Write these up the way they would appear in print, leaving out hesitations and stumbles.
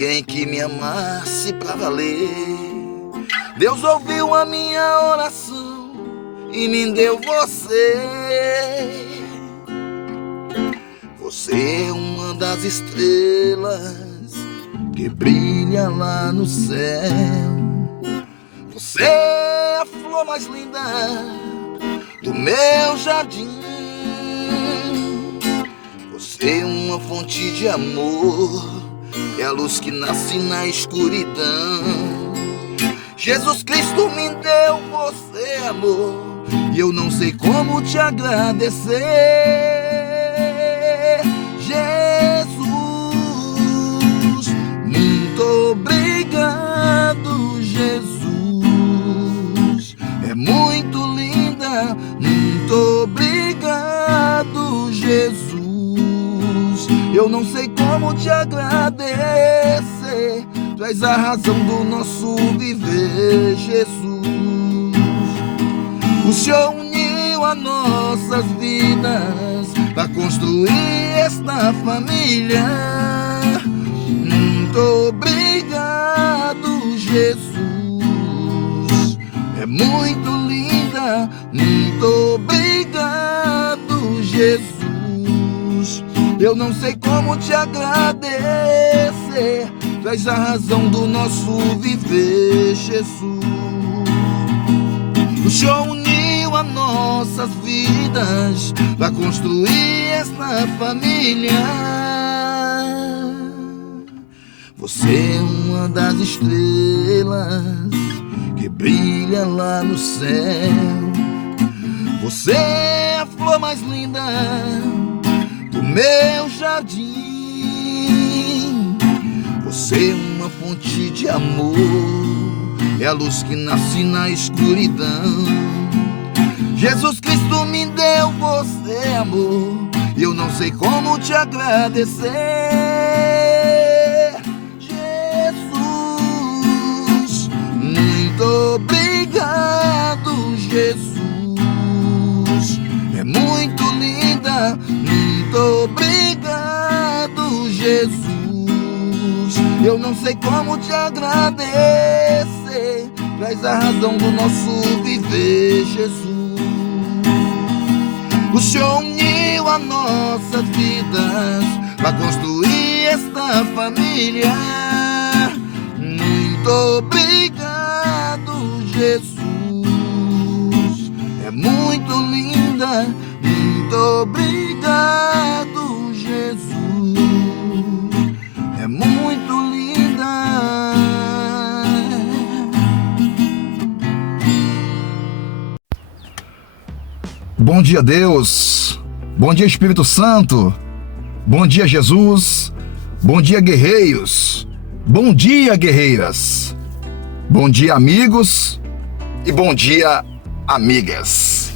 alguém que me amasse pra valer. Deus ouviu a minha oração e me deu você. Você é uma das estrelas que brilha lá no céu. Você é a flor mais linda do meu jardim. Você é uma fonte de amor, é a luz que nasce na escuridão. Jesus Cristo me deu você, amor, e eu não sei como te agradecer. Jesus, muito obrigado, Jesus. É muito linda, muito obrigado, Jesus. Eu não sei como te agradecer. Tu és a razão do nosso viver, Jesus. O Senhor uniu as nossas vidas para construir esta família. Muito obrigado, Jesus. É muito linda. Muito obrigado, Jesus. Eu não sei como te agradecer. Tu és a razão do nosso viver, Jesus. O Senhor uniu as nossas vidas para construir esta família. Você é uma das estrelas que brilha lá no céu. Você é a flor mais linda do meu jardim. Você é uma fonte de amor, é a luz que nasce na escuridão. Jesus Cristo me deu você, amor, e eu não sei como te agradecer. Jesus, muito obrigado, Jesus. É muito linda, muito obrigado, Jesus. Eu não sei como te agradecer. Tu és a razão do nosso viver, Jesus. O Senhor uniu as nossas vidas para construir esta família. Muito obrigado, Jesus. É muito linda. Muito obrigado, Jesus. É muito linda. Bom dia, Deus. Bom dia, Espírito Santo. Bom dia, Jesus. Bom dia, guerreiros. Bom dia, guerreiras. Bom dia, amigos. E bom dia, amigas.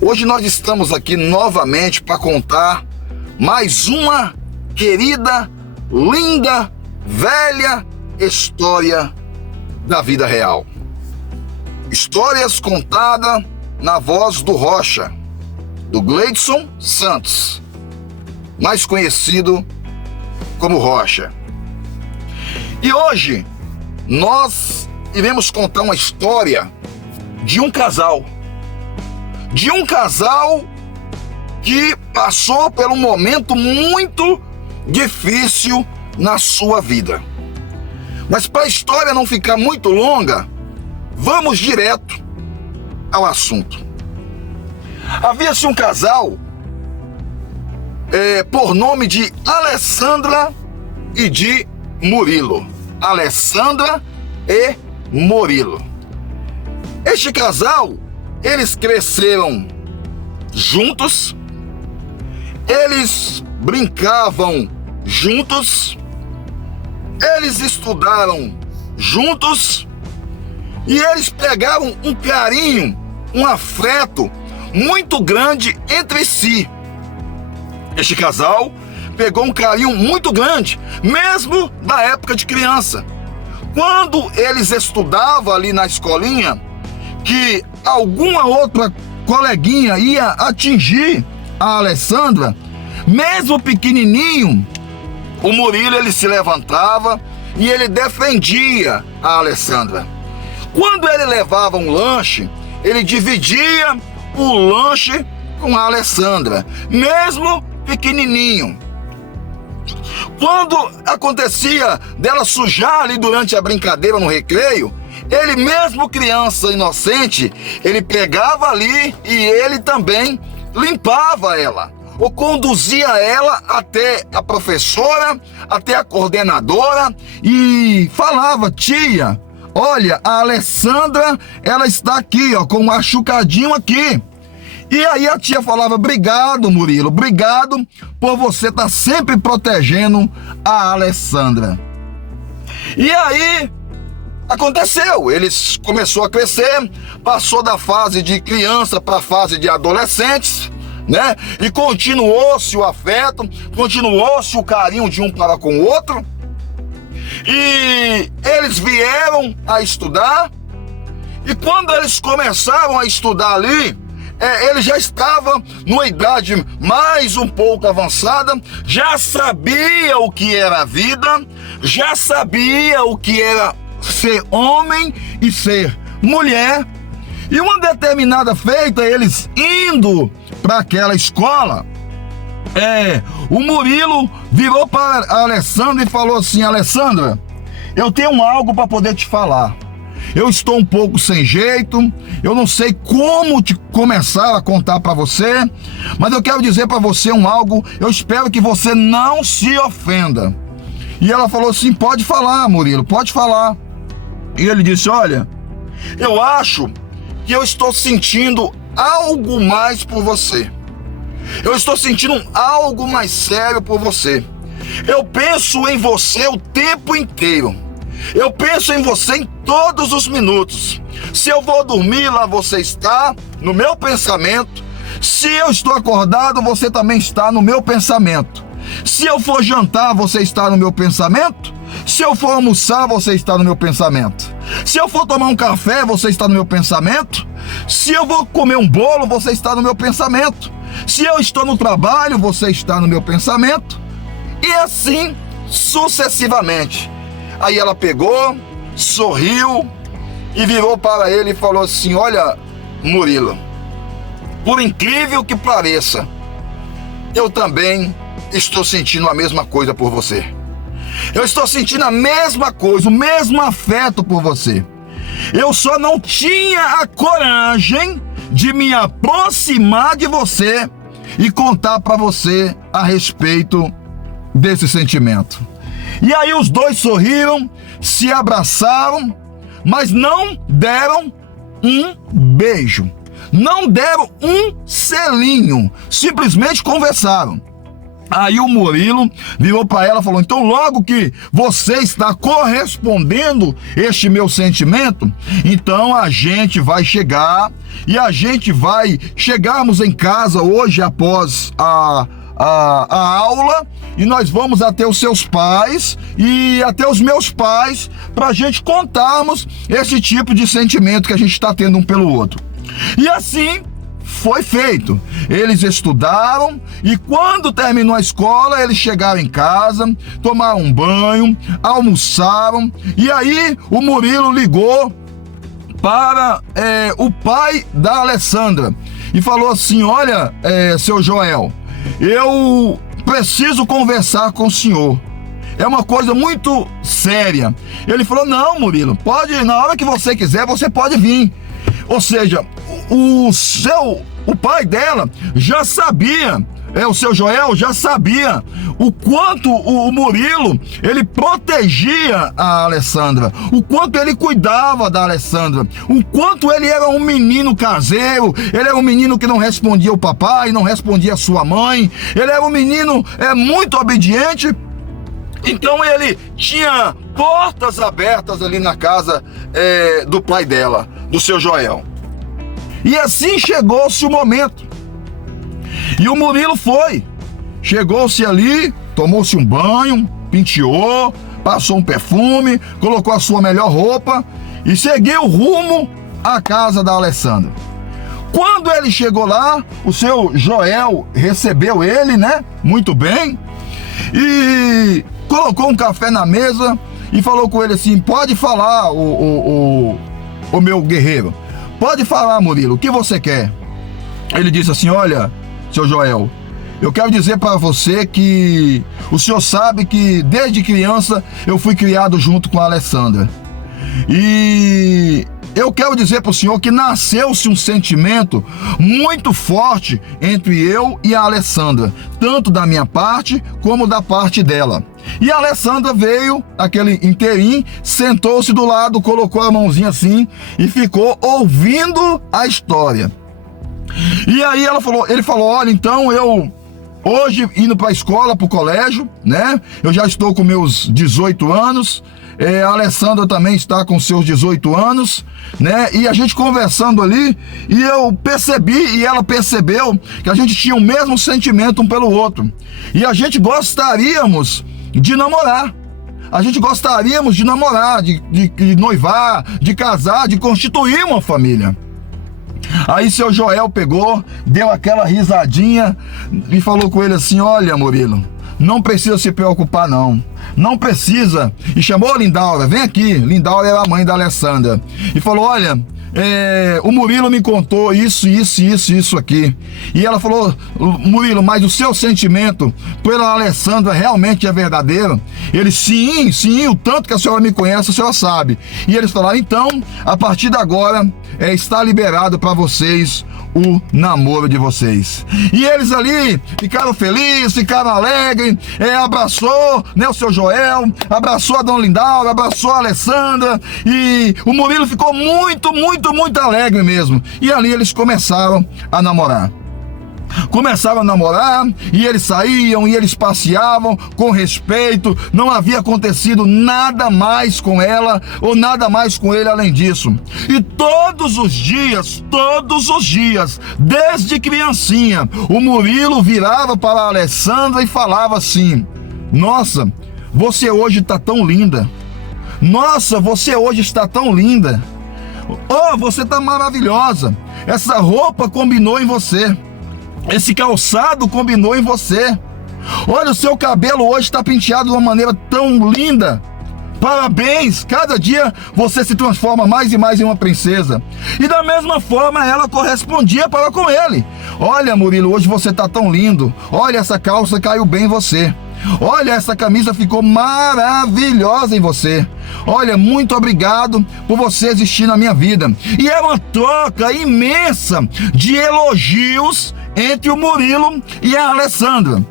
Hoje nós estamos aqui novamente para contar mais uma querida, linda, velha história da vida real. Histórias contadas na voz do Rocha, do Gleidson Santos, mais conhecido como Rocha. E hoje nós iremos contar uma história de um casal que passou por um momento muito difícil na sua vida. Mas para a história não ficar muito longa, vamos direto ao assunto. Havia-se um casal por nome de Alessandra e de Murilo. Alessandra e Murilo. Este casal, eles cresceram juntos, eles brincavam juntos, eles estudaram juntos e eles pegaram um carinho, um afeto muito grande entre si. Este casal pegou um carinho muito grande, mesmo da época de criança. Quando eles estudavam ali na escolinha, que alguma outra coleguinha ia atingir a Alessandra, mesmo pequenininho, o Murilo ele se levantava e ele defendia a Alessandra. Quando ele levava um lanche, ele dividia o lanche com a Alessandra, mesmo pequenininho. Quando acontecia dela sujar ali durante a brincadeira no recreio, ele mesmo criança inocente, ele pegava ali e ele também limpava ela, ou conduzia ela até a professora, até a coordenadora e falava: tia, olha, a Alessandra, ela está aqui, ó, com um machucadinho aqui. E aí a tia falava: obrigado, Murilo, obrigado por você estar sempre protegendo a Alessandra. E aí aconteceu, ele começou a crescer, passou da fase de criança para a fase de adolescentes, né? E continuou-se o afeto, continuou-se o carinho de um para com o outro. E eles vieram a estudar, e quando eles começaram a estudar ali, ele já estava numa idade mais um pouco avançada, já sabia o que era a vida, já sabia o que era ser homem e ser mulher. E uma determinada feita, eles indo para aquela escola, o Murilo virou para a Alessandra e falou assim: Alessandra, eu tenho algo para poder te falar. Eu estou um pouco sem jeito, eu não sei como começar a contar para você, mas eu quero dizer para você algo, eu espero que você não se ofenda. E ela falou assim: pode falar, Murilo, pode falar. E ele disse: olha, eu acho que eu estou sentindo algo mais por você. Eu estou sentindo algo mais sério por você. Eu penso em você o tempo inteiro. Eu penso em você em todos os minutos. Se eu vou dormir, lá você está no meu pensamento. Se eu estou acordado, você também está no meu pensamento. Se eu for jantar, você está no meu pensamento. Se eu for almoçar, você está no meu pensamento. Se eu for tomar um café, você está no meu pensamento. Se eu vou comer um bolo, você está no meu pensamento. Se eu estou no trabalho, você está no meu pensamento. E assim sucessivamente. Aí ela pegou, sorriu e virou para ele e falou assim: olha, Murilo, por incrível que pareça, eu também estou sentindo a mesma coisa por você. Eu estou sentindo a mesma coisa, o mesmo afeto por você. Eu só não tinha a coragem de me aproximar de você e contar para você a respeito desse sentimento. E aí os dois sorriram, se abraçaram, mas não deram um beijo, não deram um selinho, simplesmente conversaram. Aí o Murilo virou para ela e falou: então logo que você está correspondendo este meu sentimento, então a gente vai chegar e a gente vai chegarmos em casa hoje após a aula, e nós vamos até os seus pais e até os meus pais para a gente contarmos esse tipo de sentimento que a gente está tendo um pelo outro. E assim foi feito. Eles estudaram e quando terminou a escola, eles chegaram em casa, tomaram um banho, almoçaram, e aí o Murilo ligou para o pai da Alessandra e falou assim: olha, seu Joel, eu preciso conversar com o senhor. É uma coisa muito séria. Ele falou: não, Murilo, pode, na hora que você quiser, você pode vir. Ou seja, o pai dela já sabia, o seu Joel já sabia o quanto o Murilo, ele protegia a Alessandra, o quanto ele cuidava da Alessandra, o quanto ele era um menino caseiro, ele era um menino que não respondia o papai, não respondia a sua mãe, ele era um menino muito obediente. Então ele tinha portas abertas ali na casa do pai dela, do seu Joel. E assim chegou-se o momento. E o Murilo foi. Chegou-se ali, tomou-se um banho, penteou, passou um perfume, colocou a sua melhor roupa e seguiu rumo à casa da Alessandra. Quando ele chegou lá, o seu Joel recebeu ele, né? Muito bem. E colocou um café na mesa e falou com ele assim: pode falar, o meu guerreiro, pode falar, Murilo, o que você quer? Ele disse assim: olha, seu Joel, eu quero dizer para você que o senhor sabe que desde criança eu fui criado junto com a Alessandra. E eu quero dizer para o senhor que nasceu-se um sentimento muito forte entre eu e a Alessandra, tanto da minha parte como da parte dela. E a Alessandra veio, aquele inteirinho, sentou-se do lado, colocou a mãozinha assim e ficou ouvindo a história. E aí ele falou: olha, então eu hoje indo para a escola, para o colégio, né? Eu já estou com meus 18 anos. A Alessandra também está com seus 18 anos, né? E a gente conversando ali, e eu percebi, e ela percebeu, que a gente tinha o mesmo sentimento um pelo outro. E a gente gostaríamos de namorar. A gente gostaríamos de namorar, de noivar, de casar, de constituir uma família. Aí seu Joel pegou, deu aquela risadinha e falou com ele assim: olha, Murilo, não precisa se preocupar não, não precisa. E chamou a Lindaura: vem aqui. Lindaura era a mãe da Alessandra, e falou: olha, o Murilo me contou isso aqui. E ela falou: Murilo, mas o seu sentimento pela Alessandra realmente é verdadeiro? Ele: sim, o tanto que a senhora me conhece, a senhora sabe. E eles falaram: então, a partir de agora, está liberado para vocês o namoro de vocês. E eles ali ficaram felizes, ficaram alegres, abraçou, né, o seu Joel, abraçou a dona Lindaura, abraçou a Alessandra, e o Murilo ficou muito alegre mesmo. E ali eles começaram a namorar. E eles saíam, e eles passeavam com respeito. Não havia acontecido nada mais com ela ou nada mais com ele além disso. E todos os dias, desde criancinha, o Murilo virava para a Alessandra e falava assim: nossa, você hoje está tão linda. Nossa, você hoje está tão linda. Oh, você está maravilhosa. Essa roupa combinou em você. Esse calçado combinou em você. Olha, o seu cabelo hoje está penteado de uma maneira tão linda. Parabéns, cada dia você se transforma mais e mais em uma princesa. E da mesma forma ela correspondia para com ele: olha, Murilo, hoje você está tão lindo. Olha, essa calça caiu bem em você. Olha, essa camisa ficou maravilhosa em você. Olha, muito obrigado por você existir na minha vida. E é uma troca imensa de elogios entre o Murilo e a Alessandra.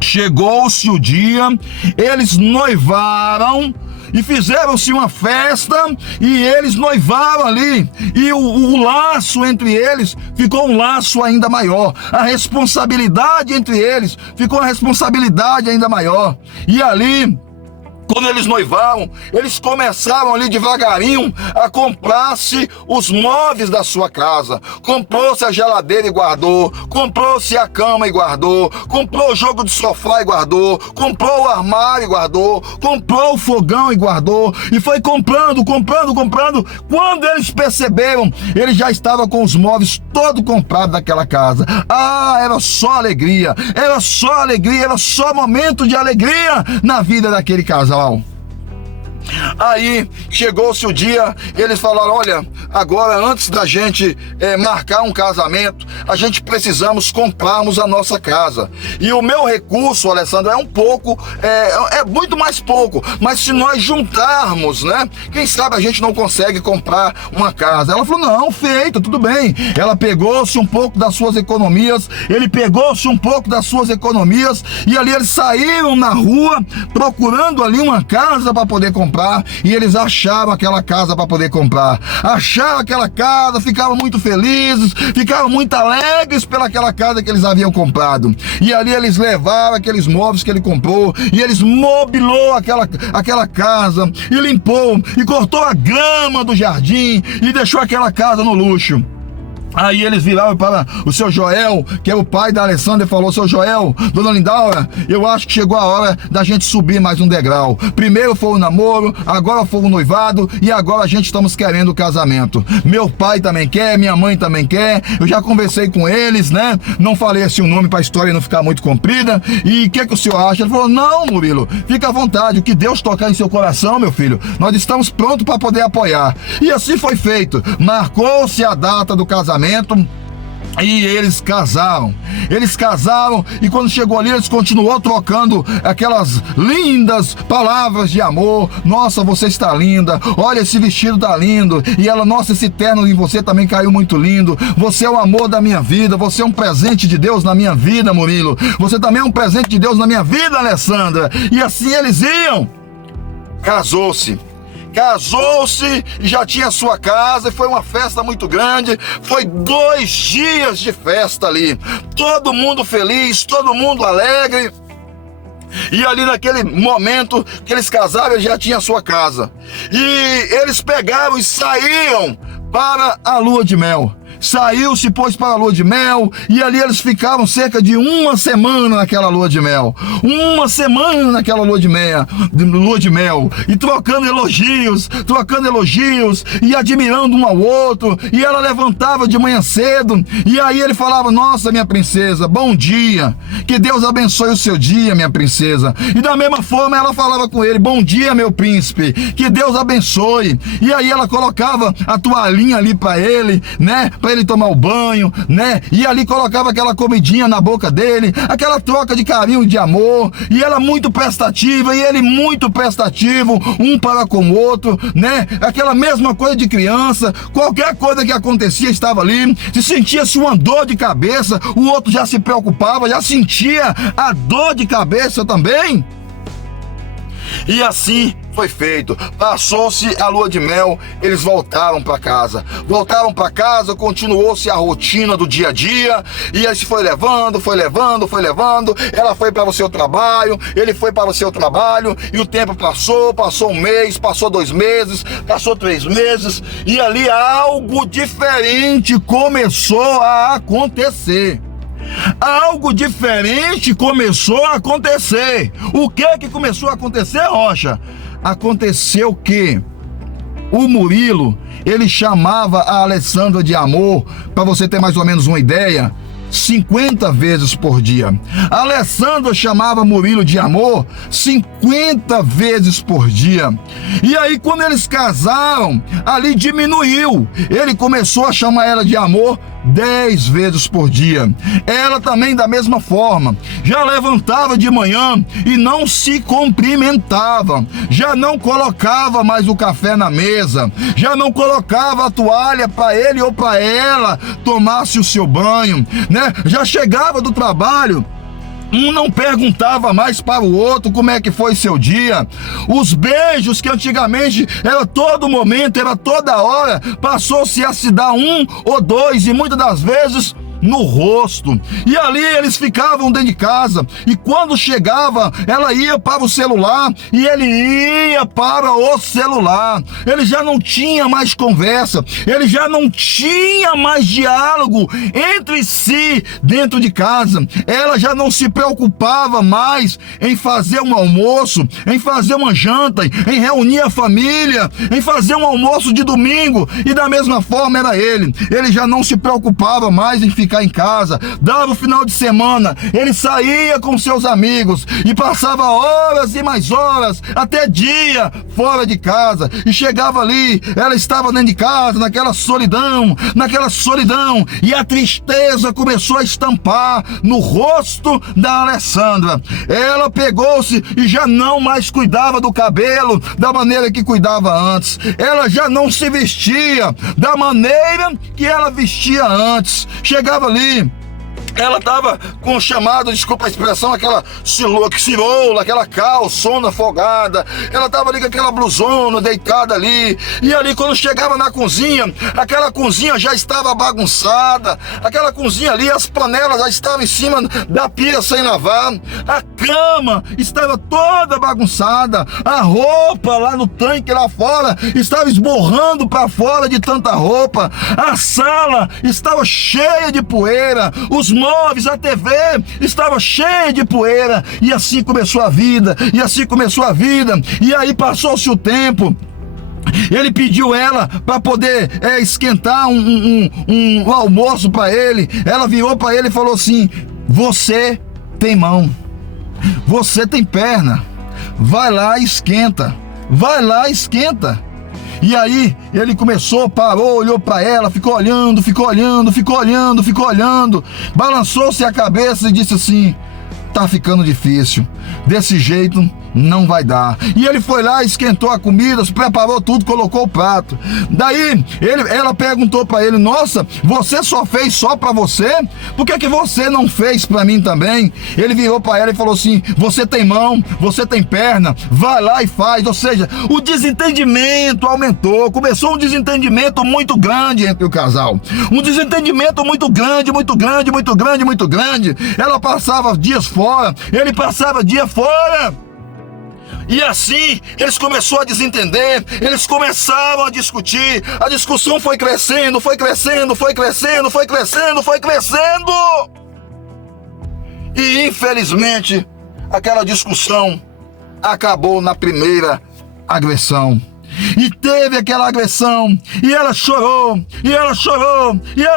Chegou-se o dia, eles noivaram e fizeram-se uma festa, e eles noivaram ali, e o laço entre eles ficou um laço ainda maior. A responsabilidade entre eles ficou uma responsabilidade ainda maior. E ali, quando eles noivavam, eles começaram ali devagarinho a comprar-se os móveis da sua casa. Comprou-se a geladeira e guardou, comprou-se a cama e guardou, comprou o jogo de sofá e guardou, comprou o armário e guardou, comprou o fogão e guardou, e foi comprando. Quando eles perceberam, ele já estava com os móveis todo comprados daquela casa. Era só alegria, era só momento de alegria na vida daquele casal. Aí chegou-se o dia, eles falaram: olha, agora antes da gente marcar um casamento, a gente precisamos comprarmos a nossa casa. E o meu recurso, Alessandra, é um pouco, é muito mais pouco, mas se nós juntarmos, né, quem sabe a gente não consegue comprar uma casa. Ela falou: não, feito, tudo bem. Ela pegou-se um pouco das suas economias, ele pegou-se um pouco das suas economias, e ali eles saíram na rua procurando ali uma casa para poder comprar. E eles acharam aquela casa para poder comprar. Acharam aquela casa, ficaram muito felizes, ficaram muito alegres pelaquela casa que eles haviam comprado. E ali eles levaram aqueles móveis que ele comprou, e eles mobilou aquela casa, e limpou, e cortou a grama do jardim, e deixou aquela casa no luxo. Aí eles viraram para o seu Joel, que é o pai da Alessandra, e falou: seu Joel, dona Lindaura, eu acho que chegou a hora da gente subir mais um degrau. Primeiro foi o namoro, agora foi o noivado, e agora a gente estamos querendo o casamento. Meu pai também quer, minha mãe também quer, eu já conversei com eles, né? Não falei assim o nome para a história não ficar muito comprida. E o que o senhor acha? Ele falou: não, Murilo, fica à vontade, o que Deus tocar em seu coração, meu filho, nós estamos prontos para poder apoiar. E assim foi feito, marcou-se a data do casamento. E eles casaram e quando chegou ali eles continuou trocando aquelas lindas palavras de amor. Nossa, você está linda, olha, esse vestido tá lindo. E ela: nossa, esse terno em você também caiu muito lindo, você é o amor da minha vida, você é um presente de Deus na minha vida, Murilo, você também é um presente de Deus na minha vida, Alessandra. E assim eles iam. Casou-se e já tinha sua casa, e foi uma festa muito grande. Foi 2 dias de festa ali, todo mundo feliz, todo mundo alegre. E ali naquele momento que eles casaram, ele já tinha sua casa. E eles pegaram e saíram para a lua de mel. Saiu-se, pois, para a lua de mel, e ali eles ficaram cerca de 1 semana naquela lua de mel. 1 semana naquela lua de mel, e trocando elogios, e admirando um ao outro. E ela levantava de manhã cedo, e aí ele falava: nossa, minha princesa, bom dia, que Deus abençoe o seu dia, minha princesa. E da mesma forma ela falava com ele: bom dia, meu príncipe, que Deus abençoe. E aí ela colocava a toalhinha ali para ele, né, para ele tomar o banho, né? E ali colocava aquela comidinha na boca dele, aquela troca de carinho, de amor. E ela muito prestativa, e ele muito prestativo, um para com o outro, né? Aquela mesma coisa de criança. Qualquer coisa que acontecia estava ali. Se sentia-se uma dor de cabeça, o outro já se preocupava, já sentia a dor de cabeça também. E assim foi feito. Passou-se a lua de mel, eles voltaram para casa. Continuou-se a rotina do dia a dia. E aí se foi levando. Ela foi para o seu trabalho, ele foi para o seu trabalho. E o tempo passou 1 mês, passou 2 meses, passou 3 meses. E ali algo diferente começou a acontecer. O que começou a acontecer, Rocha? Aconteceu que o Murilo, ele chamava a Alessandra de amor, para você ter mais ou menos uma ideia, 50 vezes por dia. A Alessandra chamava Murilo de amor 50 vezes por dia. E aí quando eles casaram, ali diminuiu. Ele começou a chamar ela de amor 10 vezes por dia. Ela também da mesma forma. Já levantava de manhã e não se cumprimentava. Já não colocava mais o café na mesa. Já não colocava a toalha para ele ou para ela tomasse o seu banho, né? Já chegava do trabalho, um não perguntava mais para o outro como é que foi seu dia. Os beijos que antigamente era todo momento, era toda hora, passou-se a se dar 1 ou 2 e muitas das vezes no rosto. E ali eles ficavam dentro de casa, e quando chegava, ela ia para o celular e ele ia para o celular. Ele já não tinha mais conversa, ele já não tinha mais diálogo entre si dentro de casa. Ela já não se preocupava mais em fazer um almoço, em fazer uma janta, em reunir a família, em fazer um almoço de domingo. E da mesma forma era ele já não se preocupava mais em ficar em casa. Dava o final de semana, ele saía com seus amigos e passava horas e mais horas, até dia fora de casa. E chegava ali, ela estava dentro de casa, naquela solidão, e a tristeza começou a estampar no rosto da Alessandra. Ela pegou-se e já não mais cuidava do cabelo da maneira que cuidava antes. Ela já não se vestia da maneira que ela vestia antes. Chegava ali, Ela estava com o chamado, desculpa a expressão, aquela cirola, aquela calçona folgada. Ela estava ali com aquela blusona deitada ali. E ali quando chegava na cozinha, aquela cozinha já estava bagunçada. Aquela cozinha ali, as panelas já estavam em cima da pia sem lavar. A cama estava toda bagunçada. A roupa lá no tanque lá fora estava esborrando para fora de tanta roupa. A sala estava cheia de poeira. Os móveis, a TV estava cheia de poeira. E assim começou a vida. E assim começou a vida. E aí passou-se o tempo. Ele pediu ela para poder esquentar um almoço para ele. Ela virou para ele e falou assim: você tem mão, você tem perna, vai lá e esquenta, vai lá e esquenta. E aí ele começou, parou, olhou para ela, ficou olhando, balançou-se a cabeça e disse assim: tá ficando difícil, desse jeito não vai dar. E ele foi lá, esquentou a comida, preparou tudo, colocou o prato. Daí ela perguntou para ele: nossa, você só fez só para você? Por que você não fez para mim também? Ele virou para ela e falou assim: você tem mão, você tem perna, vai lá e faz. Ou seja, o desentendimento aumentou. Começou um desentendimento muito grande entre o casal, um desentendimento muito grande. Ela passava dias fora, ele passava dia fora. E assim, eles começaram a desentender, eles começaram a discutir, a discussão foi crescendo. E infelizmente, aquela discussão acabou na primeira agressão. E teve aquela agressão, e ela chorou, e ele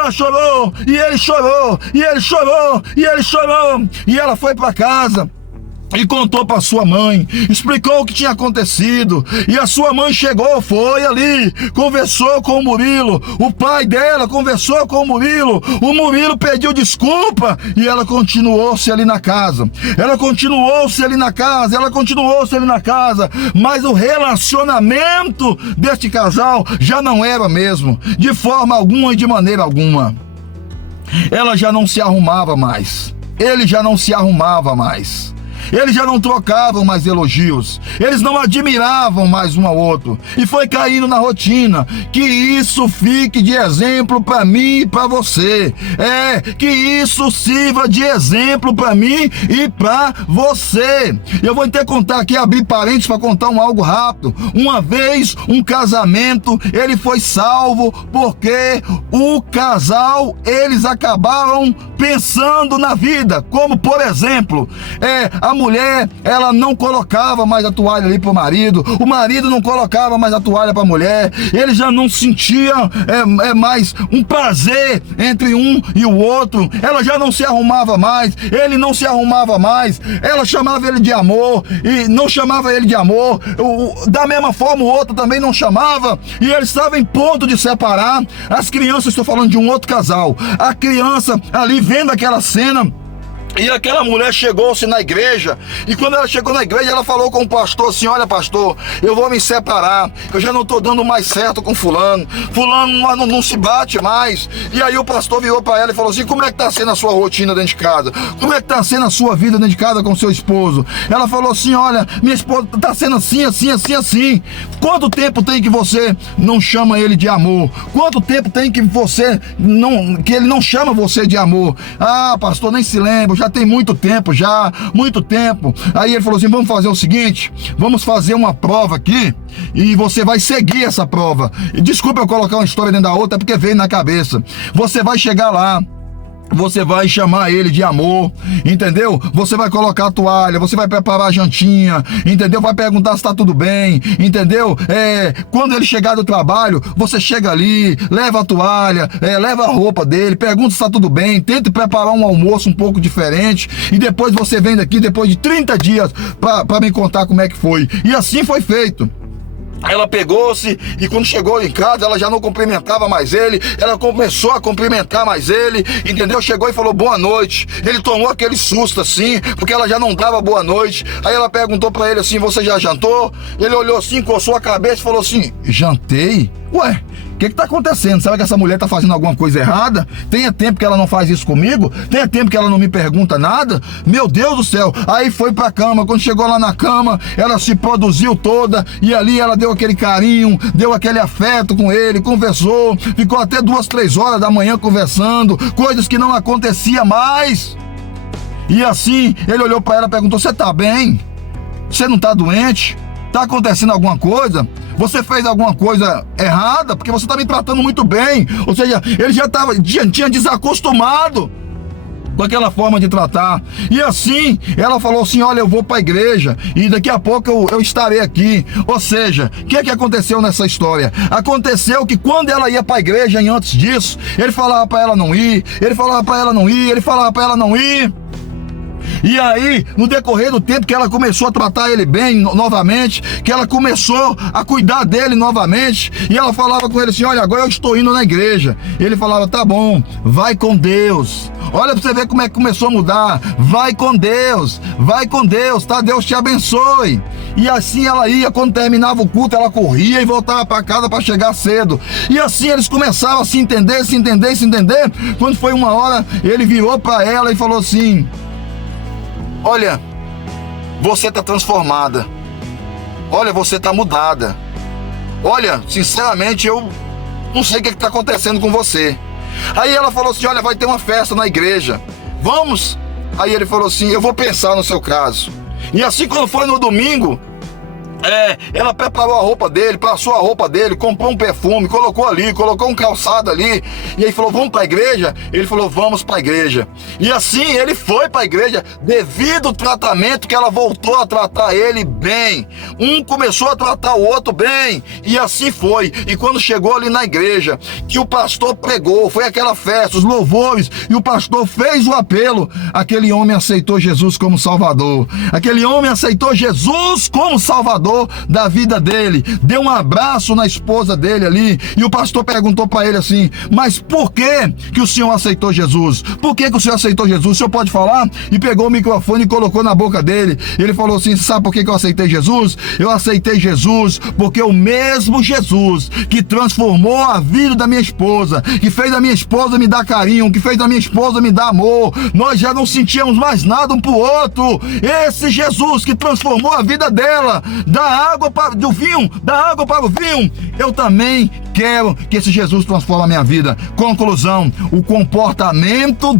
chorou, e ela foi para casa e contou para sua mãe, explicou o que tinha acontecido. E a sua mãe chegou, foi ali, conversou com o Murilo. O pai dela conversou com o Murilo pediu desculpa. E ela continuou-se ali na casa. Mas o relacionamento deste casal já não era mesmo, de forma alguma e de maneira alguma. Ela já não se arrumava mais, ele já não se arrumava mais. Eles já não trocavam mais elogios, eles não admiravam mais um ao outro, e foi caindo na rotina. Que isso fique de exemplo para mim e para você, que isso sirva de exemplo para mim e para você. Eu vou ter que contar aqui, abrir parênteses para contar algo rápido. Uma vez, um casamento, ele foi salvo porque o casal, eles acabaram pensando na vida, como por exemplo, a mulher, ela não colocava mais a toalha ali pro marido, o marido não colocava mais a toalha pra mulher, eles já não sentiam mais um prazer entre um e o outro. Ela já não se arrumava mais, ele não se arrumava mais, ela chamava ele de amor e não chamava ele de amor, da mesma forma o outro também não chamava, e eles estavam em ponto de separar. As crianças, estou falando de um outro casal, a criança ali vendo aquela cena. E aquela mulher chegou-se na igreja, e quando ela chegou na igreja, ela falou com o pastor assim: olha, pastor, eu vou me separar, eu já não estou dando mais certo com fulano não se bate mais. E aí o pastor virou para ela e falou assim: como é que está sendo a sua rotina dentro de casa? Como é que está sendo a sua vida dentro de casa com seu esposo? Ela falou assim: olha, minha esposa está sendo assim. Quanto tempo tem que você não chama ele de amor? Quanto tempo tem que ele não chama você de amor? Ah, pastor, nem se lembra, já tem muito tempo. Aí ele falou assim: vamos fazer o seguinte, vamos fazer uma prova aqui e você vai seguir essa prova. E desculpa eu colocar uma história dentro da outra, é porque veio na cabeça. Você vai chegar lá, você vai chamar ele de amor, entendeu? Você vai colocar a toalha, você vai preparar a jantinha, entendeu? Vai perguntar se tá tudo bem, entendeu? Quando ele chegar do trabalho, você chega ali, leva a toalha, leva a roupa dele, pergunta se tá tudo bem, tente preparar um almoço um pouco diferente, e depois você vem daqui depois de 30 dias para me contar como é que foi. E assim foi feito. Ela pegou-se e quando chegou em casa, ela já não cumprimentava mais ele, ela começou a cumprimentar mais ele, entendeu? Chegou e falou boa noite. Ele tomou aquele susto assim, porque ela já não dava boa noite. Aí ela perguntou pra ele assim: você já jantou? Ele olhou assim, coçou a cabeça e falou assim: jantei? Ué, O que está acontecendo? Será que essa mulher está fazendo alguma coisa errada? Tem tempo que ela não faz isso comigo? Tem tempo que ela não me pergunta nada? Meu Deus do céu. Aí foi pra cama. Quando chegou lá na cama, ela se produziu toda. E ali ela deu aquele carinho, deu aquele afeto com ele, conversou. Ficou até 2, 3 horas da manhã conversando. Coisas que não acontecia mais. E assim, ele olhou para ela e perguntou: você tá bem? Você não tá doente? Tá acontecendo alguma coisa? Você fez alguma coisa errada? Porque você tá me tratando muito bem. Ou seja, ele já tinha desacostumado com aquela forma de tratar. E assim, ela falou assim: olha, eu vou para a igreja e daqui a pouco eu estarei aqui. Ou seja, o que aconteceu nessa história? Aconteceu que quando ela ia para a igreja e antes disso, ele falava para ela não ir, ele falava para ela não ir, ele falava para ela não ir. E aí, no decorrer do tempo que ela começou a tratar ele bem novamente, que ela começou a cuidar dele novamente, e ela falava com ele assim: olha, agora eu estou indo na igreja. Ele falava: tá bom, vai com Deus. Olha pra você ver como é que começou a mudar. Vai com Deus, tá? Deus te abençoe. E assim ela ia, quando terminava o culto, ela corria e voltava para casa para chegar cedo. E assim eles começavam a se entender. Quando foi uma hora, ele virou para ela e falou assim: olha, você está transformada. Olha, você está mudada. Olha, sinceramente, eu não sei o que está acontecendo com você. Aí ela falou assim: olha, vai ter uma festa na igreja. Vamos? Aí ele falou assim: eu vou pensar no seu caso. E assim, quando foi no domingo, ela preparou a roupa dele, passou a roupa dele, comprou um perfume, colocou ali, colocou um calçado ali. E aí falou: vamos para a igreja? Ele falou: vamos para a igreja. E assim ele foi para a igreja, devido ao tratamento que ela voltou a tratar ele bem. Um começou a tratar o outro bem, e assim foi. E quando chegou ali na igreja, que o pastor pregou, foi aquela festa, os louvores, e o pastor fez o apelo, aquele homem aceitou Jesus como Salvador. Aquele homem aceitou Jesus como Salvador da vida dele, deu um abraço na esposa dele ali, e o pastor perguntou para ele assim: mas por que o senhor aceitou Jesus? Por que o senhor aceitou Jesus? O senhor pode falar? E pegou o microfone e colocou na boca dele. Ele falou assim: sabe por que eu aceitei Jesus? Eu aceitei Jesus porque o mesmo Jesus que transformou a vida da minha esposa, que fez a minha esposa me dar carinho, que fez a minha esposa me dar amor, nós já não sentíamos mais nada um pro outro. Esse Jesus que transformou a vida dela, da água para o vinho, eu também quero que esse Jesus transforme a minha vida. Conclusão: o comportamento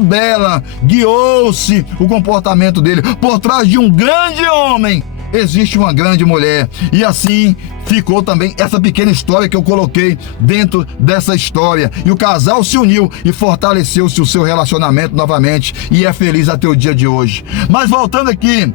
dela guiou-se, o comportamento dele. Por trás de um grande homem existe uma grande mulher. E assim ficou também essa pequena história que eu coloquei dentro dessa história. E o casal se uniu e fortaleceu-se o seu relacionamento novamente, e é feliz até o dia de hoje. Mas voltando aqui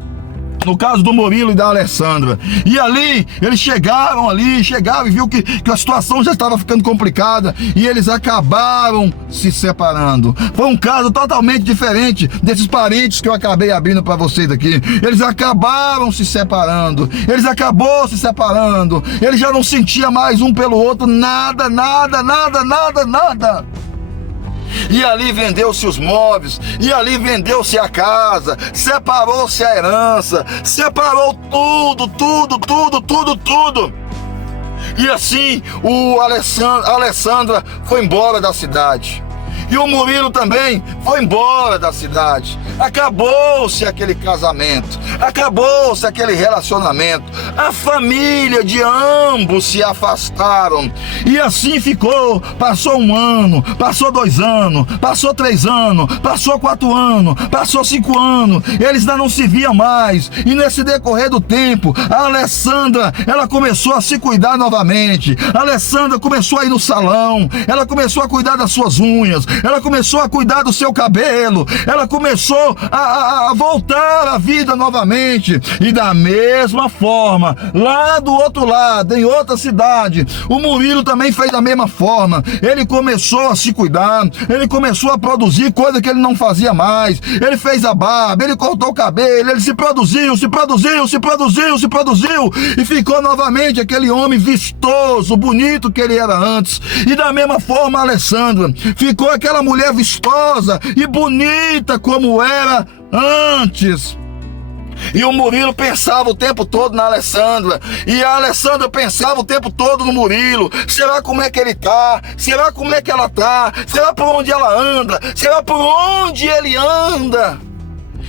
no caso do Murilo e da Alessandra, e ali eles chegaram e viu que a situação já estava ficando complicada, e eles acabaram se separando. Foi um caso totalmente diferente desses parentes que eu acabei abrindo para vocês aqui. Eles acabaram se separando, ele já não sentia mais um pelo outro nada. E ali vendeu-se os móveis, e ali vendeu-se a casa, separou-se a herança, separou tudo. E assim a Alessandra foi embora da cidade. E o Murilo também foi embora da cidade. Acabou-se aquele casamento, acabou-se aquele relacionamento. A família de ambos se afastaram. E assim ficou. Passou 1 ano, passou 2 anos, passou 3 anos, passou 4 anos, passou 5 anos. Eles ainda não se viam mais. E nesse decorrer do tempo, a Alessandra, ela começou a se cuidar novamente. A Alessandra começou a ir no salão, ela começou a cuidar das suas unhas, ela começou a cuidar do seu cabelo, ela começou a voltar à vida novamente. E da mesma forma, lá do outro lado, em outra cidade, o Murilo também fez da mesma forma. Ele começou a se cuidar, ele começou a produzir coisa que ele não fazia mais. Ele fez a barba, ele cortou o cabelo, ele se produziu, e ficou novamente aquele homem vistoso, bonito que ele era antes. E da mesma forma a Alessandra ficou aquela mulher vistosa e bonita como era antes. E o Murilo pensava o tempo todo na Alessandra. E a Alessandra pensava o tempo todo no Murilo. Será como é que ele tá? Será como é que ela tá? Será por onde ela anda? Será por onde ele anda?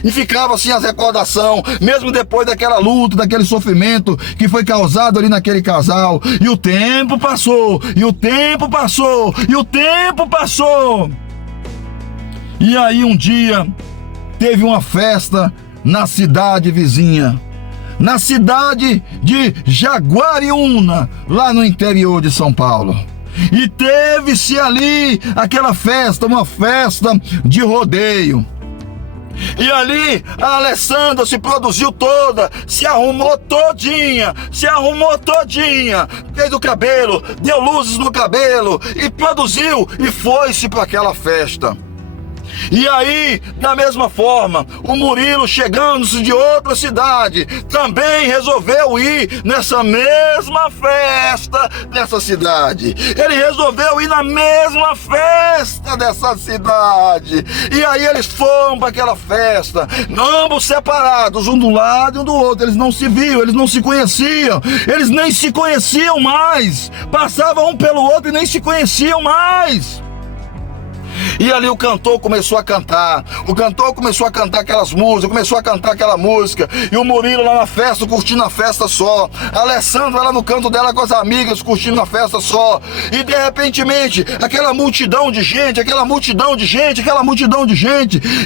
E ficava assim as recordações, mesmo depois daquela luta, daquele sofrimento que foi causado ali naquele casal. E o tempo passou, e o tempo passou, e o tempo passou. E aí um dia teve uma festa na cidade vizinha, na cidade de Jaguariúna, lá no interior de São Paulo. E teve-se ali aquela festa, uma festa de rodeio. E ali a Alessandra se produziu toda, se arrumou todinha, fez o cabelo, deu luzes no cabelo e produziu e foi-se para aquela festa. E aí, da mesma forma, o Murilo, chegando-se de outra cidade, também resolveu ir nessa mesma festa dessa cidade. Ele resolveu ir na mesma festa dessa cidade. E aí eles foram para aquela festa, ambos separados, um do lado e um do outro. Eles não se viam, eles não se conheciam, eles nem se conheciam mais. Passavam um pelo outro e nem se conheciam mais. E ali o cantor começou a cantar, aquelas músicas, começou a cantar aquela música, e o Murilo lá na festa, curtindo a festa só, a Alessandra lá no canto dela com as amigas, curtindo a festa só, e de repentemente, aquela multidão de gente,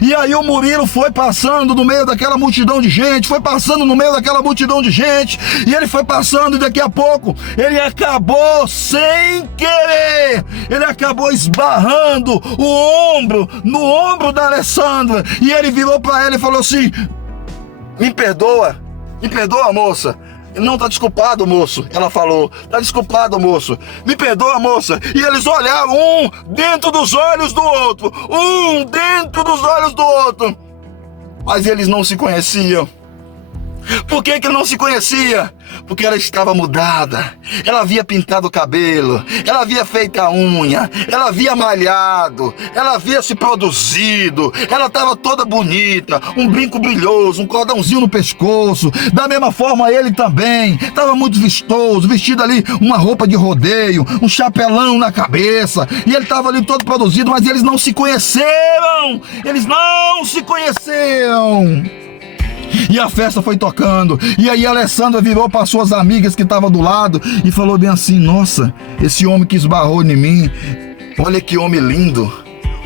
e aí o Murilo foi passando no meio daquela multidão de gente, e ele foi passando, e daqui a pouco, ele acabou sem querer, ele acabou esbarrando no ombro da Alessandra, e ele virou para ela e falou assim: me perdoa moça. Não, tá desculpado, moço. Ela falou: tá desculpado, moço. Me perdoa, moça. E eles olharam um dentro dos olhos do outro, mas eles não se conheciam. Por que não se conhecia? Porque ela estava mudada, ela havia pintado o cabelo, ela havia feito a unha, ela havia malhado, ela havia se produzido, ela estava toda bonita, um brinco brilhoso, um cordãozinho no pescoço. Da mesma forma ele também, estava muito vistoso, vestido ali uma roupa de rodeio, um chapelão na cabeça, e ele estava ali todo produzido, mas eles não se conheceram, E a festa foi tocando, e aí a Alessandra virou para suas amigas que estavam do lado e falou bem assim: nossa, esse homem que esbarrou em mim, olha que homem lindo,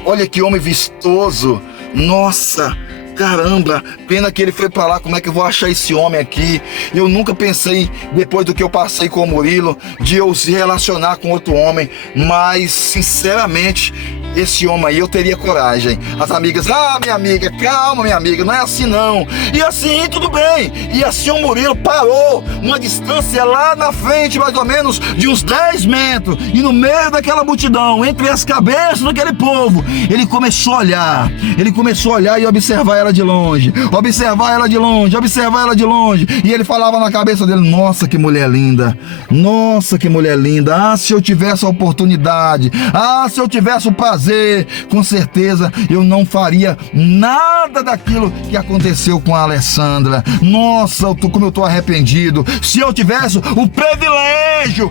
olha que homem vistoso, nossa, caramba, pena que ele foi para lá, como é que eu vou achar esse homem aqui? Eu nunca pensei, depois do que eu passei com o Murilo, de eu se relacionar com outro homem, mas sinceramente, esse homem aí eu teria coragem. As amigas: ah, minha amiga, calma, minha amiga, não é assim não. E assim, tudo bem. E assim o Murilo parou uma distância lá na frente, mais ou menos de uns 10 metros. E no meio daquela multidão, entre as cabeças daquele povo, ele começou a olhar e observar ela de longe. E ele falava na cabeça dele: nossa, que mulher linda. Ah, se eu tivesse a oportunidade, se eu tivesse o prazer, com certeza eu não faria nada daquilo que aconteceu com a Alessandra. Nossa, como eu tô arrependido. Se eu tivesse o privilégio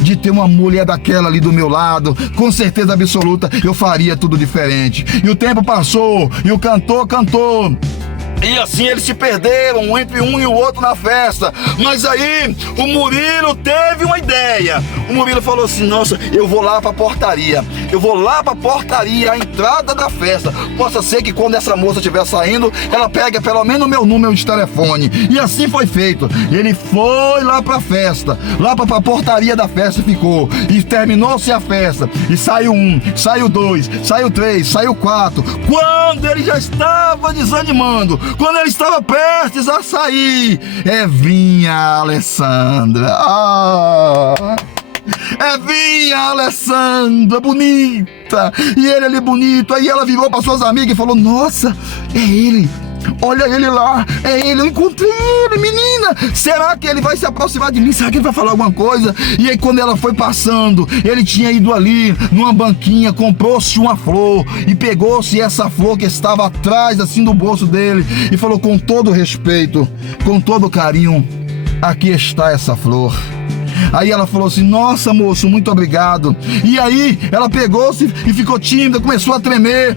de ter uma mulher daquela ali do meu lado, com certeza absoluta eu faria tudo diferente. E o tempo passou, e o cantor cantou, e assim eles se perderam entre um e o outro na festa. Mas aí o Murilo teve uma ideia. O Murilo falou assim: nossa, eu vou lá pra portaria, a entrada da festa. Possa ser que quando essa moça estiver saindo, ela pega pelo menos o meu número de telefone. E assim foi feito. Ele foi lá pra festa, lá pra portaria da festa ficou. E terminou-se a festa. E saiu um, saiu dois, saiu três, saiu quatro. Quando ele já estava desanimando, quando ele estava prestes a sair, vinha a Alessandra. Vinha a Alessandra, bonita. E ele ali bonito. Aí ela virou para suas amigas e falou: nossa, é ele. olha ele lá, é ele, eu encontrei ele, menina, será que ele vai se aproximar de mim, será que ele vai falar alguma coisa? E aí quando ela foi passando, ele tinha ido ali numa banquinha, comprou-se uma flor e pegou-se essa flor que estava atrás assim do bolso dele e falou com todo respeito, com todo carinho: aqui está essa flor. Aí ela falou assim: nossa, moço, muito obrigado. E aí ela pegou-se e ficou tímida, começou a tremer.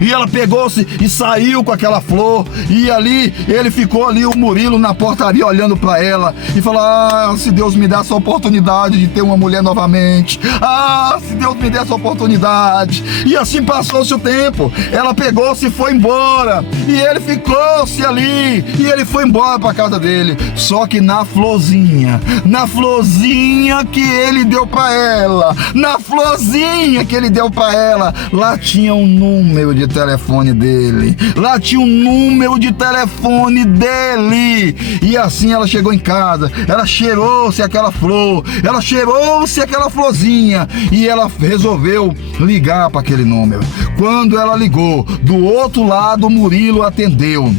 E ela pegou-se e saiu com aquela flor. E ali, ele ficou ali, o Murilo, na portaria, olhando para ela e falou: ah, se Deus me dá essa oportunidade de ter uma mulher novamente. Ah, se Deus me der essa oportunidade. E assim passou-se o tempo. Ela pegou-se e foi embora. E ele ficou-se ali. E ele foi embora para casa dele. Só que na florzinha que ele deu para ela, lá tinha um número de telefone dele. E assim ela chegou em casa, ela cheirou-se aquela flor, aquela florzinha, e ela resolveu ligar para aquele número. Quando ela ligou, do outro lado o Murilo atendeu.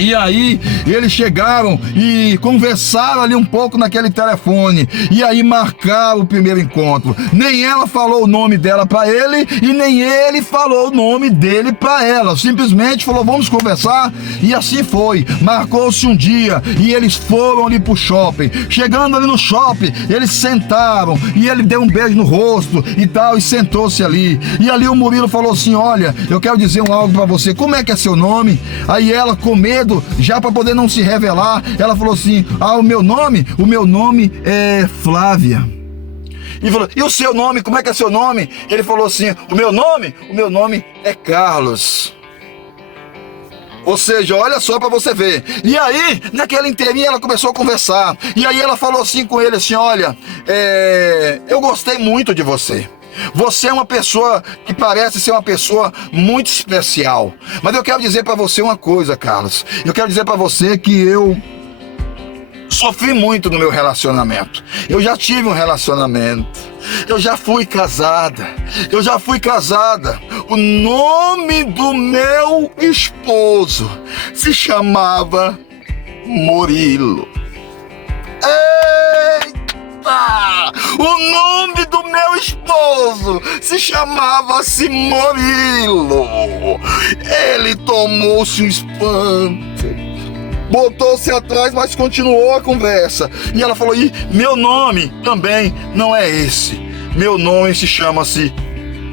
E aí eles chegaram e conversaram ali um pouco naquele telefone. E aí marcaram o primeiro encontro. Nem ela falou o nome dela para ele e nem ele falou o nome dele para ela. Simplesmente falou: vamos conversar. E assim foi. Marcou-se um dia e eles foram ali pro shopping. Chegando ali no shopping, eles sentaram e ele deu um beijo no rosto e tal, e sentou-se ali. E ali o Murilo falou assim: olha, eu quero dizer algo para você. Como é que é seu nome? Aí ela, com medo, já para poder não se revelar, ela falou assim: ah, o meu nome é Flávia. E falou: e o seu nome, como é que é seu nome? Ele falou assim: o meu nome é Carlos. Ou seja, olha só para você ver. E aí, naquela inteirinha, ela começou a conversar. E aí ela falou assim com ele assim: olha, eu gostei muito de você. Você é uma pessoa que parece ser uma pessoa muito especial. Mas eu quero dizer para você uma coisa, Carlos. Eu quero dizer para você que eu sofri muito no meu relacionamento. Eu já tive um relacionamento. Eu já fui casada. O nome do meu esposo se chamava Murilo. Eita! O nome do meu esposo se chamava-se Murilo. Ele tomou-se um espanto, botou-se atrás, mas continuou a conversa. E ela falou: e meu nome também não é esse. Meu nome se chama-se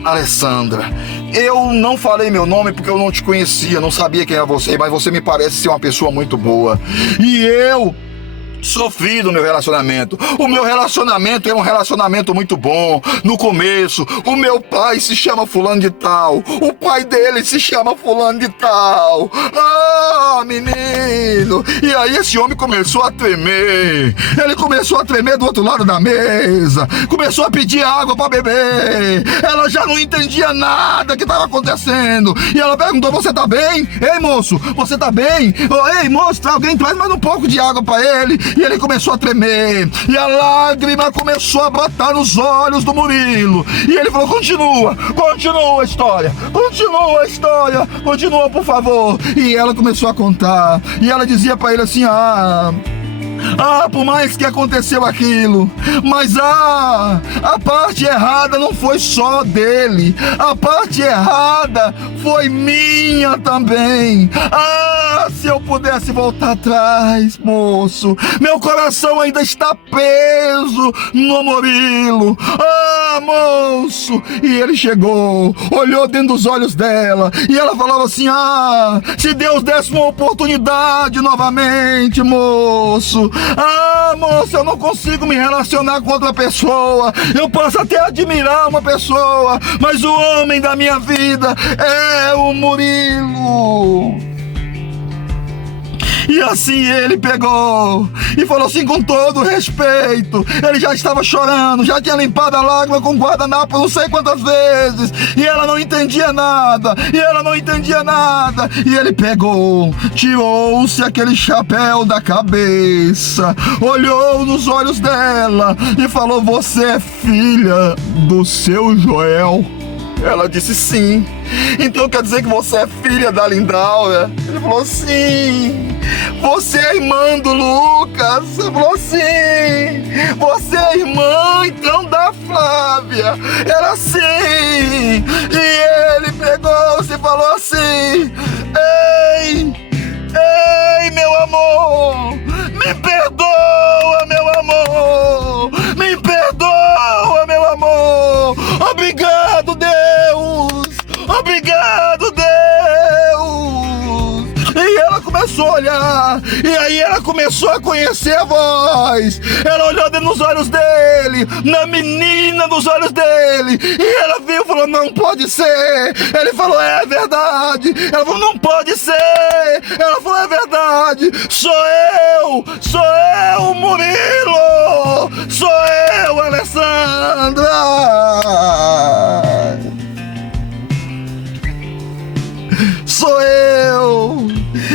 Alessandra. Eu não falei meu nome porque eu não te conhecia, não sabia quem era você, mas você me parece ser uma pessoa muito boa. E eu sofri do meu relacionamento. O meu relacionamento é um relacionamento muito bom. No começo, o meu pai se chama fulano de tal, o pai dele se chama fulano de tal. Ah, menino! E aí esse homem começou a tremer. Ele começou a tremer do outro lado da mesa. Começou a pedir água para beber. Ela já não entendia nada que estava acontecendo. E ela perguntou: você tá bem? Ei, moço, você tá bem? Oh, ei, moço, alguém traz mais um pouco de água para ele. E ele começou a tremer, e a lágrima começou a brotar nos olhos do Murilo. E ele falou: continua a história, continua, por favor. E ela começou a contar, e ela dizia para ele assim: por mais que aconteceu aquilo, mas a parte errada não foi só dele, a parte errada foi minha também. Se eu pudesse voltar atrás, moço, meu coração ainda está preso no Murilo. Moço. E ele chegou, olhou dentro dos olhos dela, e ela falava assim: se Deus desse uma oportunidade novamente, moço. Moço, eu não consigo me relacionar com outra pessoa. Eu posso até admirar uma pessoa, mas o homem da minha vida é o Murilo. E assim ele pegou e falou assim com todo respeito. Ele já estava chorando, já tinha limpado a lágrima com guardanapo não sei quantas vezes. E ela não entendia nada. E ele pegou, tirou-se aquele chapéu da cabeça, olhou nos olhos dela e falou: você é filha do seu Joel. Ela disse sim. Então quer dizer que você é filha da Lindaura? Ele falou sim. Você é irmã do Lucas? Ele falou sim. Você é irmã então da Flávia? Ela sim. E ele pegou-se e falou assim: Ei, meu amor, me perdoa, meu amor, me perdoa, meu amor. Obrigado, Deus, obrigado, Deus. E ela começou a olhar, e aí ela começou a conhecer a voz. Ela olhou nos olhos dele, na menina nos olhos dele, e ela viu e falou: não pode ser. Ele falou: é verdade. Ela falou: não pode ser. Ela falou: é verdade. Sou eu, Murilo, sou eu, Alessandra. Sou eu.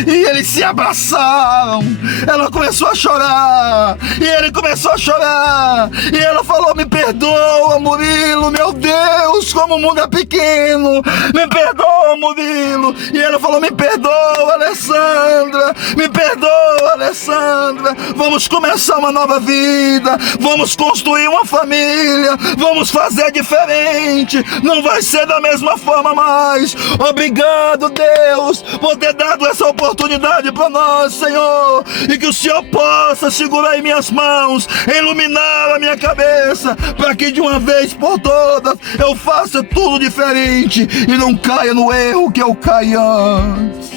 E eles se abraçaram. Ela começou a chorar, e ele começou a chorar. E ela falou: me perdoa, Murilo, meu Deus, como o mundo é pequeno. Me perdoa, Murilo. E ela falou: me perdoa, Alessandra, me perdoa, Alessandra. Vamos começar uma nova vida, vamos construir uma família, vamos fazer diferente. Não vai ser da mesma forma mais. Obrigado, Deus, por ter dado essa oportunidade para nós, Senhor, e que o Senhor possa segurar em minhas mãos, iluminar a minha cabeça, para que de uma vez por todas eu faça tudo diferente e não caia no erro que eu caí antes.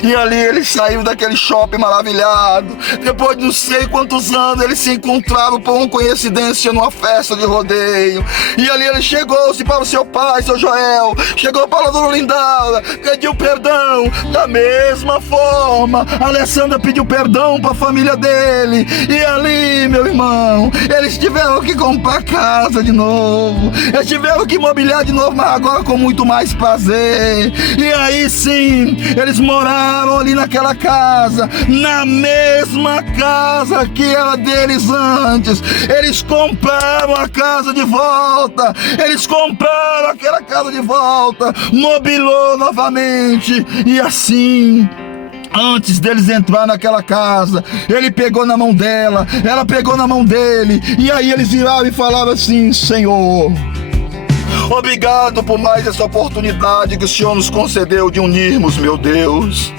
E ali ele saiu daquele shopping maravilhado. Depois de não sei quantos anos, eles se encontraram por uma coincidência numa festa de rodeio. E ali ele chegou-se para o seu pai, seu Joel, chegou para a dona Lindaura, pediu perdão. Da mesma forma, a Alessandra pediu perdão para a família dele. E ali, meu irmão, eles tiveram que comprar casa de novo, eles tiveram que mobiliar de novo, mas agora com muito mais prazer. E aí sim, eles moraram ali naquela casa, na mesma casa que era deles antes. Eles compraram a casa de volta, eles compraram aquela casa de volta, mobilou novamente. E assim, antes deles entrar naquela casa, ele pegou na mão dela, ela pegou na mão dele, e aí eles viraram e falaram assim: Senhor, obrigado por mais essa oportunidade que o Senhor nos concedeu de unirmos, meu Deus.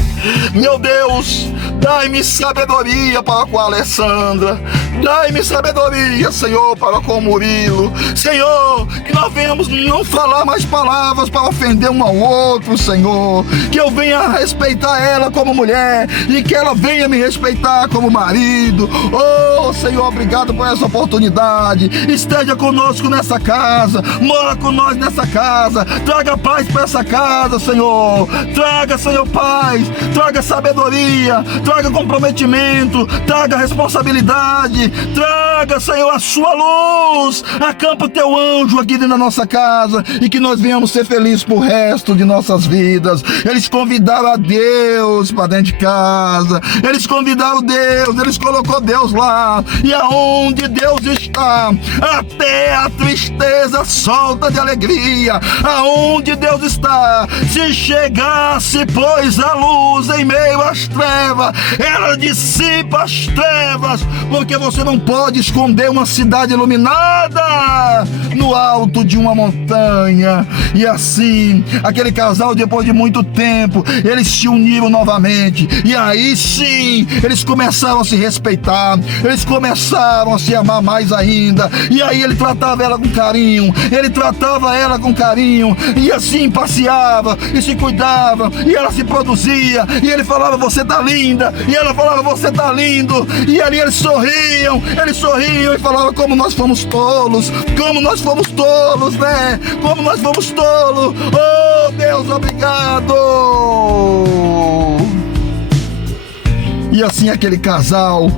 Meu Deus, dai-me sabedoria para com a Alessandra, dai-me sabedoria, Senhor, para com o Murilo. Senhor, que nós venhamos não falar mais palavras para ofender um ao outro, Senhor. Que eu venha respeitar ela como mulher e que ela venha me respeitar como marido. Oh, Senhor, obrigado por essa oportunidade. Esteja conosco nessa casa, mora com nós nessa casa, traga paz para essa casa, Senhor. Traga, Senhor, paz, traga sabedoria, traga comprometimento, traga responsabilidade, traga, Senhor, a sua luz. Acampa o teu anjo aqui dentro da nossa casa e que nós venhamos ser felizes pro resto de nossas vidas. Eles convidaram a Deus para dentro de casa, eles convidaram Deus, eles colocou Deus lá, e aonde Deus está, até a tristeza solta de alegria. Aonde Deus está, se chegasse, pois, a luz em meio às trevas, ela dissipa as trevas, porque você não pode esconder uma cidade iluminada no alto de uma montanha. E assim, aquele casal, depois de muito tempo, eles se uniram novamente, e aí sim, eles começaram a se respeitar, eles começaram a se amar mais ainda. E aí ele tratava ela com carinho, ele tratava ela com carinho, e assim passeava e se cuidava, e ela se produzia, e ele falava: você tá linda, e ela falava: você tá lindo. E ali eles sorriam e falavam: como nós fomos tolos, né? Como nós fomos tolos. Oh, Deus, obrigado. E assim aquele casal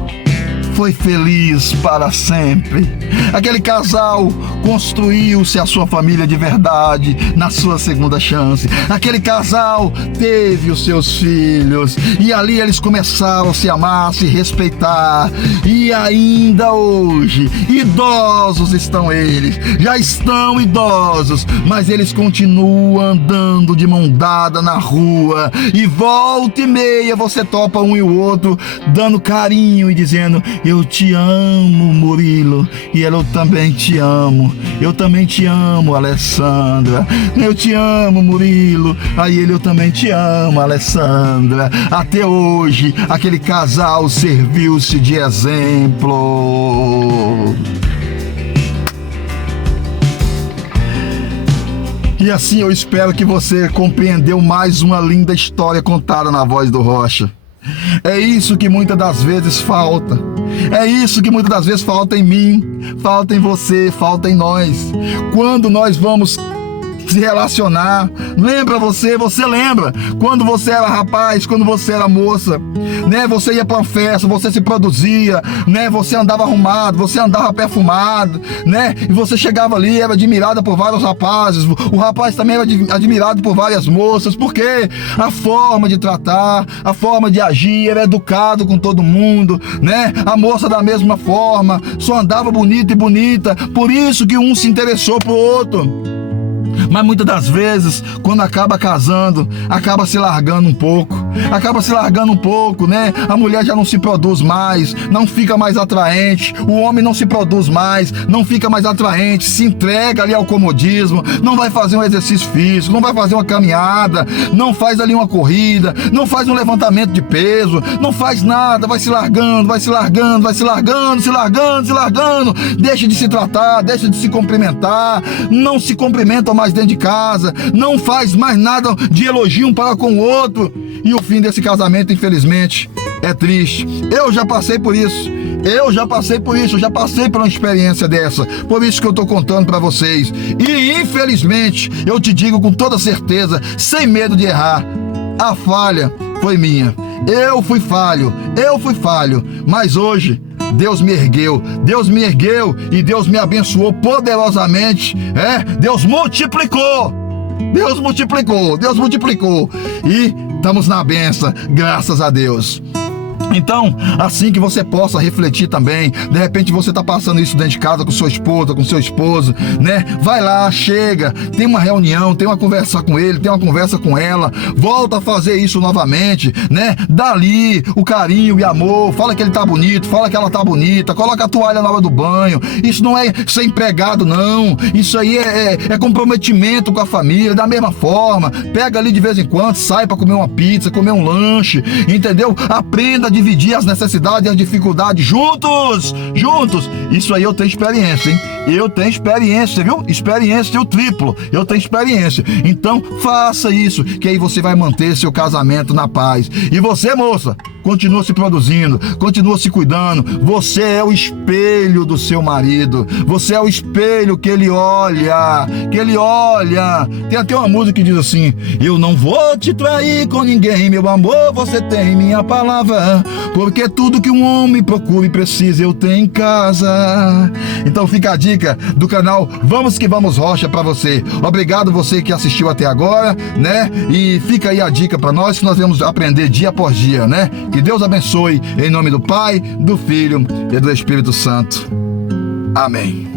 foi feliz para sempre. Aquele casal construiu-se a sua família de verdade na sua segunda chance. Aquele casal teve os seus filhos e ali eles começaram a se amar, a se respeitar. E ainda hoje, idosos estão eles, já estão idosos, mas eles continuam andando de mão dada na rua, e volta e meia você topa um e o outro dando carinho e dizendo: eu te amo, Murilo, e eu também te amo. Eu também te amo, Alessandra. Eu te amo, Murilo. Aí ele: eu também te amo, Alessandra. Até hoje aquele casal serviu-se de exemplo. E assim eu espero que você compreendeu mais uma linda história contada na voz do Rocha. É isso que muitas das vezes falta. É isso que muitas das vezes falta em mim, falta em você, falta em nós. Quando nós vamos se relacionar, lembra você lembra quando você era rapaz, quando você era moça, né? Você ia para uma festa, você se produzia, né? Você andava arrumado, você andava perfumado, né? E você chegava ali, era admirada por vários rapazes, o rapaz também era admirado por várias moças, porque a forma de tratar, a forma de agir, era educado com todo mundo, né? A moça da mesma forma, só andava bonita e bonita, por isso que um se interessou pro outro. Mas muitas das vezes, quando acaba casando, acaba se largando um pouco, né? A mulher já não se produz mais, não fica mais atraente, o homem não se produz mais, não fica mais atraente, se entrega ali ao comodismo, não vai fazer um exercício físico, não vai fazer uma caminhada, não faz ali uma corrida, não faz um levantamento de peso, não faz nada, vai se largando, deixa de se tratar, deixa de se cumprimentar, não se cumprimentam mais dentro de casa, não faz mais nada de elogio um para com o outro, e o fim desse casamento, infelizmente, é triste. Eu já passei por isso, eu já passei por uma experiência dessa, por isso que eu tô contando para vocês. E infelizmente, eu te digo com toda certeza, sem medo de errar, a falha foi minha. Eu fui falho, mas hoje Deus me ergueu e Deus me abençoou poderosamente. Deus multiplicou e estamos na bênção, graças a Deus. Então, assim que você possa refletir também, de repente você está passando isso dentro de casa com sua esposa, com seu esposo, né? Vai lá, chega, tem uma reunião, tem uma conversa com ele, tem uma conversa com ela, volta a fazer isso novamente, né? Dá ali o carinho e amor, fala que ele tá bonito, fala que ela tá bonita, coloca a toalha na hora do banho. Isso não é ser empregado, não. Isso aí é comprometimento com a família, da mesma forma. Pega ali de vez em quando, sai para comer uma pizza, comer um lanche, entendeu? Aprenda a dividir as necessidades e as dificuldades juntos. Isso aí eu tenho experiência, hein? Eu tenho experiência, viu? Experiência o triplo. Eu tenho experiência. Então, faça isso, que aí você vai manter seu casamento na paz. E você, moça, continua se produzindo, continua se cuidando. Você é o espelho do seu marido. Você é o espelho que ele olha. Tem até uma música que diz assim: eu não vou te trair com ninguém, meu amor, você tem minha palavra, porque tudo que um homem procura e precisa eu tenho em casa. Então fica a dica do canal Vamos que Vamos Rocha pra você. Obrigado você que assistiu até agora, né? E fica aí a dica pra nós, que nós vamos aprender dia por dia, né? Que Deus abençoe, em nome do Pai, do Filho e do Espírito Santo. Amém.